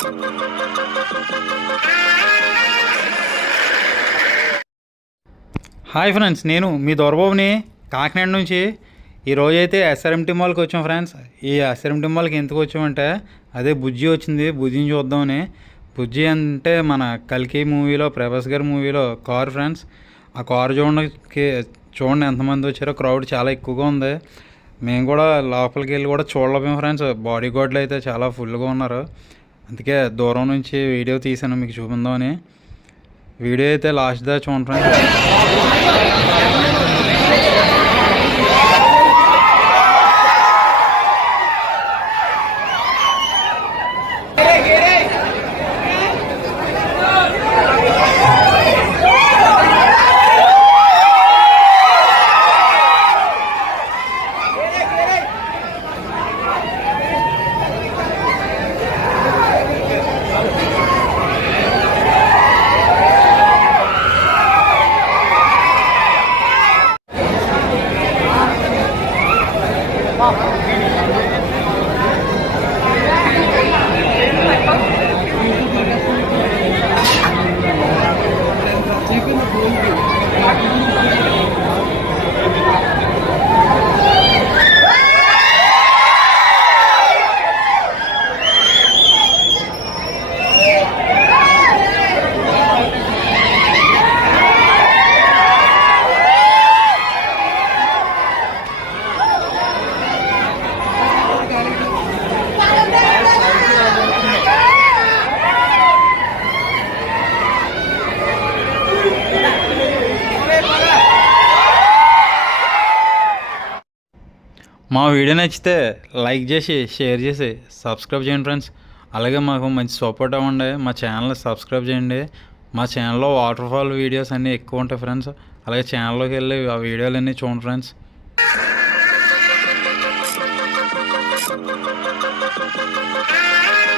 Hi friends, నేను మీ దొరబాబుని కాకినాడ నుంచి. ఈరోజైతే ఎస్ఆర్ఎంటీ మాల్కి వచ్చాం ఫ్రెండ్స్. ఈ ఎస్ఆర్ఎంటీ మాల్కి ఎందుకు వచ్చామంటే అదే బుజ్జి వచ్చింది, బుజ్జిని చూద్దామని. బుజ్జి అంటే మన కల్కి మూవీలో, ప్రభాస్ గారి మూవీలో కారు ఫ్రెండ్స్. ఆ కారు చూడండి ఎంతమంది వచ్చారో. క్రౌడ్ చాలా ఎక్కువగా ఉంది. మేము కూడా లోపలికి వెళ్ళి కూడా చూడలేము ఫ్రెండ్స్. బాడీ గార్డులు అయితే చాలా ఫుల్గా ఉన్నారు. అందుకే దూరం నుంచి వీడియో తీసాను మీకు చూపిందామని. వీడియో అయితే లాస్ట్ దా చూడండి ఫ్రెండ్స్. మా వీడియో నచ్చితే లైక్ చేసి, షేర్ చేసి, సబ్స్క్రైబ్ చేయండి ఫ్రెండ్స్. అలాగే మాకు మంచి సపోర్ట్ అవ్వండి. మా ఛానల్ని సబ్స్క్రైబ్ చేయండి. మా ఛానల్లో వాటర్ ఫాల్ వీడియోస్ అన్నీ ఎక్కువ ఉంటాయి ఫ్రెండ్స్. అలాగే ఛానల్లోకి వెళ్ళి ఆ వీడియోలన్నీ చూడండి ఫ్రెండ్స్.